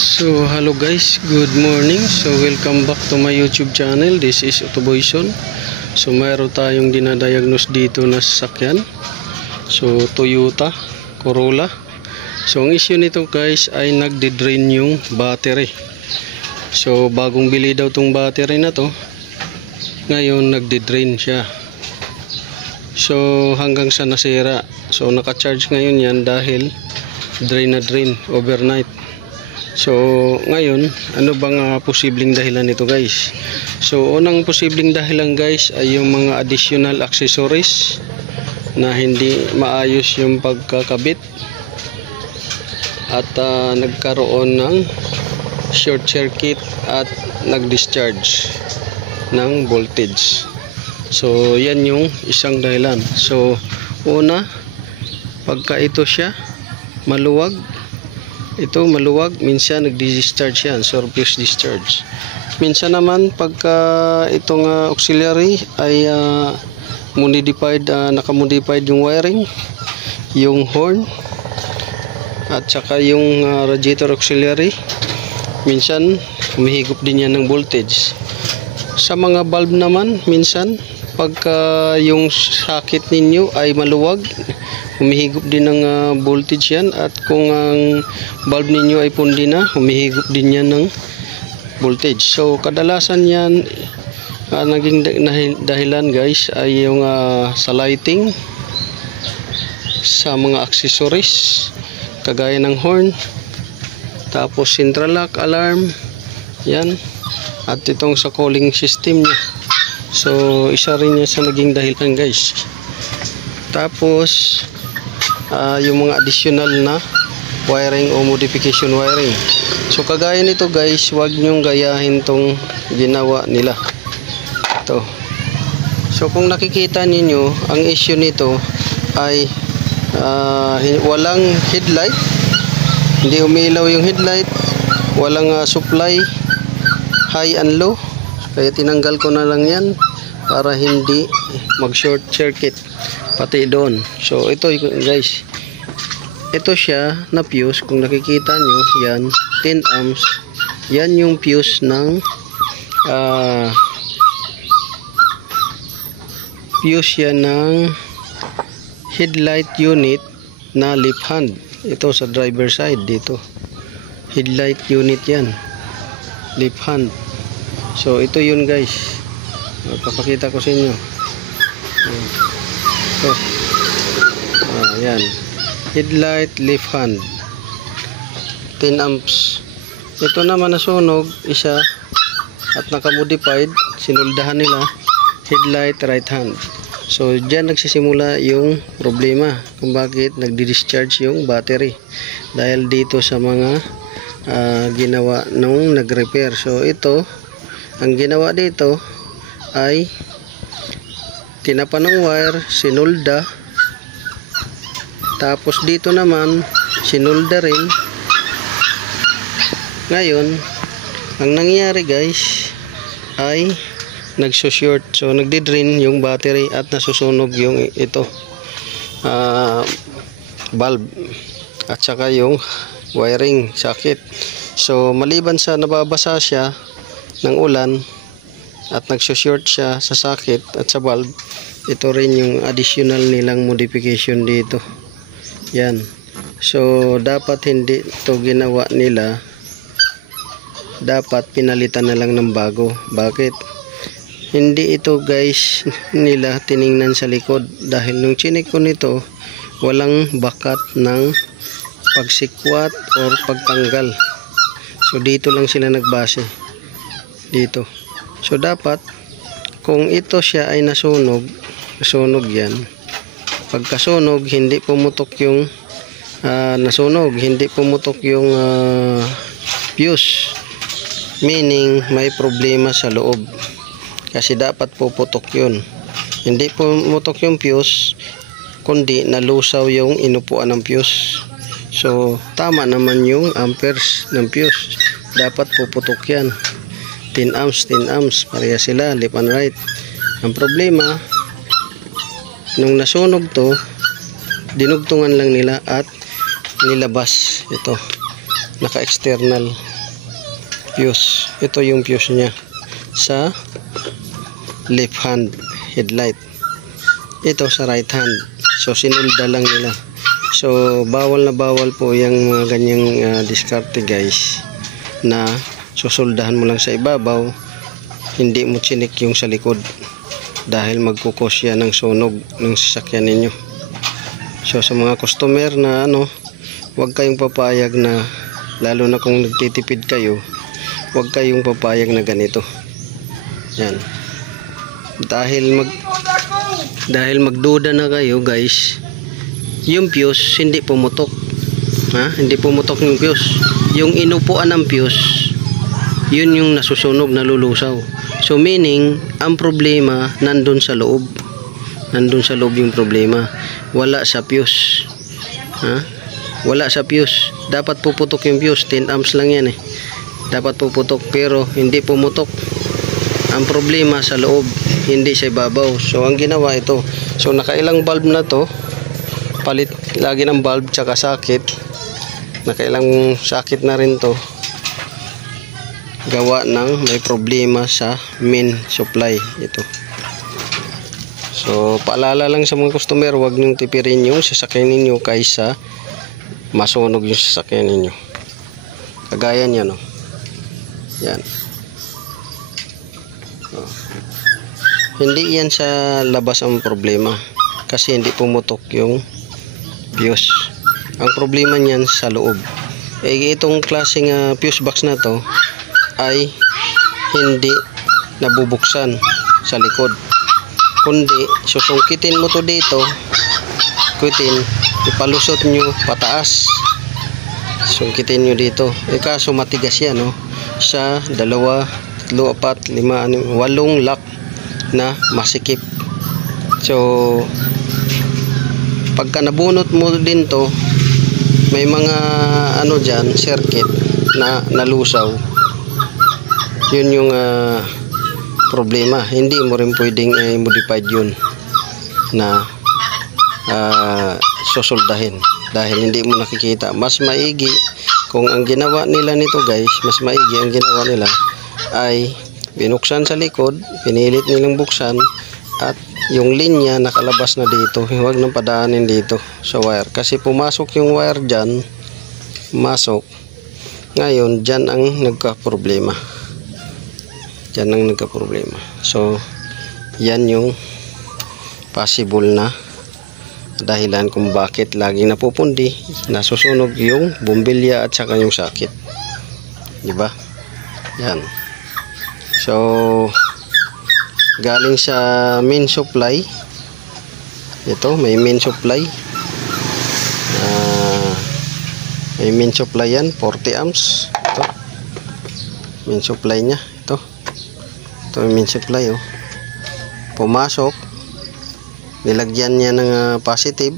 So hello guys, good morning. So welcome back to my YouTube channel. This is Otoboyson. So mayroon tayong dinadiagnose dito na sasakyan. So Toyota Corolla. So ang issue nito guys ay nagde-drain yung battery. So bagong bili daw tong battery na to. Ngayon nagde-drain siya. So hanggang sa nasira. So naka-charge ngayon yan dahil drain na drain overnight. So ngayon, ano bang posibleng dahilan nito guys? So unang posibleng dahilan guys ay yung mga additional accessories na hindi maayos yung pagkakabit at nagkaroon ng short circuit at nag-discharge ng voltage. So yan yung isang dahilan. So una, pagka ito siya maluwag, ito maluwag, minsan nag-discharge yan, surplus discharge. Minsan naman pagka itong auxiliary ay modified, naka-modified yung wiring, yung horn at saka yung radiator auxiliary, minsan humihigop din yan ng voltage. Sa mga bulb naman, minsan pagka yung socket ninyo ay maluwag, humihigop din ng voltage yan, at kung ang bulb ninyo ay pundi na, humihigop din yan ng voltage. So kadalasan yan naging dahilan guys ay yung sa lighting, sa mga accessories kagaya ng horn, tapos central lock, alarm yan, at itong sa calling system nya. So isa rin yan sa naging dahilan guys. Tapos yung mga additional na wiring o modification wiring. So kagaya nito guys, huwag nyong gayahin tong ginawa nila ito. So kung nakikita ninyo, ang issue nito ay walang headlight, hindi umilaw yung headlight, walang supply high and low, kaya tinanggal ko na lang yan para hindi mag short circuit pati doon. So ito guys, ito siya na fuse. Kung nakikita nyo yan, 10 amps yan yung fuse ng fuse yan ng headlight unit na left hand. Ito sa driver side, dito headlight unit yan, left hand. So ito yun guys, papakita ko sa inyo. So, yan, headlight left hand, 10 amps. Ito naman nasunog isa at nakamodified, sinuldahan nila, headlight right hand. So dyan nagsisimula yung problema kung bakit nagdi-discharge yung battery, dahil dito sa mga ginawa nung nag-repair. So ito, ang ginawa dito ay tinapa ng wire, sinulda, tapos dito naman sinulda rin. Ngayon ang nangyari guys ay nagsushort, so nagdi-drain yung battery at nasusunog yung ito bulb at saka yung wiring socket. So maliban sa nababasa siya ng ulan at nagsushort siya sa socket at sa bulb, ito rin yung additional nilang modification dito yan. So dapat hindi ito ginawa nila, dapat pinalitan na lang ng bago. Bakit? Hindi ito guys nila tiningnan sa likod, dahil nung chinik ko nito walang bakat ng pagsikwat or pagtanggal. So dito lang sila nagbase, dito. So dapat kung ito siya ay nasunog yan, pagkasunog hindi pumutok yung nasunog, hindi pumutok yung fuse, meaning may problema sa loob, kasi dapat puputok yun. Hindi pumutok yung fuse, kundi nalusaw yung inupuan ng fuse. So tama naman yung amperes ng fuse, dapat puputok yan. 10 amps, 10 amps, pareha sila, left and right. Ang problema, nung nasunog to, dinugtungan lang nila at nilabas ito, naka-external. fuse. Ito yung fuse niya sa left hand headlight. Ito sa right hand. So sinulda lang nila. So bawal na bawal po yung mga ganyang diskarte guys, na susuldahan mo lang sa ibabaw, hindi mo chinik yung sa likod, dahil magkukos yan ng sunog ng sasakyan ninyo. So sa mga customer na huwag kayong papayag na, lalo na kung nagtitipid kayo, huwag kayong papayag na ganito. Yan. Dahil magduda na kayo guys, yung fuse hindi pumutok. Hindi pumutok yung fuse. Yung inupuan ng fuse, yun yung nasusunog, nalulusaw. So meaning, ang problema nandun sa loob. Nandun sa loob yung problema. Wala sa fuse. Wala sa fuse. Dapat puputok yung fuse. 10 amps lang yan Dapat puputok, pero hindi pumutok. Ang problema sa loob, hindi sa ibabaw. So ang ginawa ito, so nakailang bulb na to, palit lagi ng bulb tsaka socket, nakailang socket na rin to, gawa ng may problema sa main supply ito. So paalala lang sa mga customer, huwag niyong tipirin yung sasakyan ninyo kaysa masunog yung sasakyan ninyo. Kagaya niyan yan. Hindi yan sa labas ang problema, kasi hindi pumutok yung fuse. Ang problema niyan sa loob. Itong klaseng fuse box na to ay hindi nabubuksan sa likod, kundi susungkitin mo to dito, ipalusot nyo pataas, sungkitin nyo dito. Kaso matigas yan sa 2, 3, 4, 5, 6, 8 lock na masikip. So pagka nabunot mo din to, may mga dyan circuit na nalusaw. Yun yung problema. Hindi mo rin pwedeng modified yun na susuldahin, dahil hindi mo nakikita. Mas maigi kung ang ginawa nila nito guys, mas maigi ang ginawa nila ay binuksan sa likod, pinilit nilang buksan, at yung linya nakalabas na dito. Huwag nang padaanin dito sa wire, kasi pumasok yung wire dyan, masok. Ngayon dyan ang nagka-problema. So yan yung possible na dahilan kung bakit laging napupundi, nasusunog yung bumbilya at saka yung socket, diba? Yan. So galing sa main supply, ito may main supply, may main supply yan, 40 amps. Ito main supply nya, ito main supply pumasok, nilagyan niya ng positive.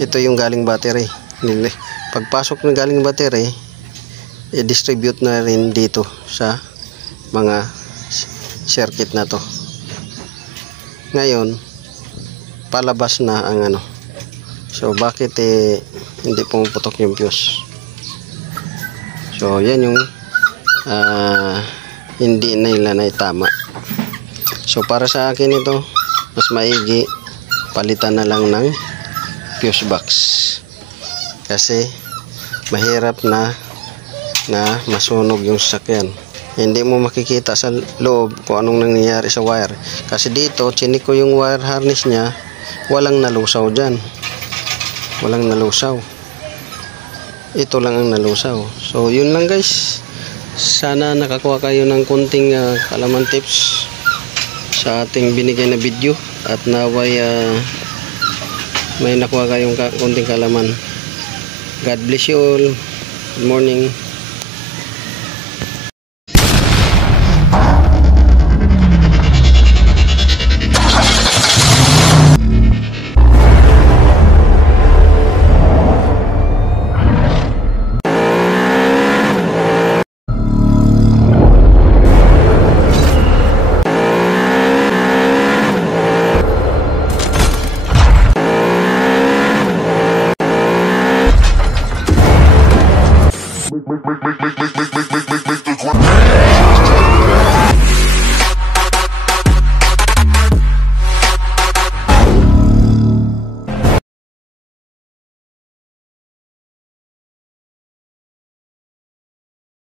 Ito yung galing battery. Pagpasok ng galing battery, i-distribute na rin dito sa mga circuit na to. Ngayon palabas na ang so bakit hindi pumuputok yung fuse? So yan yung hindi nila na itama. So para sa akin ito, mas maigi palitan na lang ng fuse box, kasi mahirap na masunog yung sasakyan. Hindi mo makikita sa loob kung anong nangyayari sa wire, kasi dito chinik ko yung wire harness nya, walang nalusaw dyan, walang nalusaw. Ito lang ang nalusaw. So yun lang guys, sana nakakuha kayo ng konting kalaman tips sa ating binigay na video, at naway may nakuha kayong konting kalaman. God bless you all. Good morning.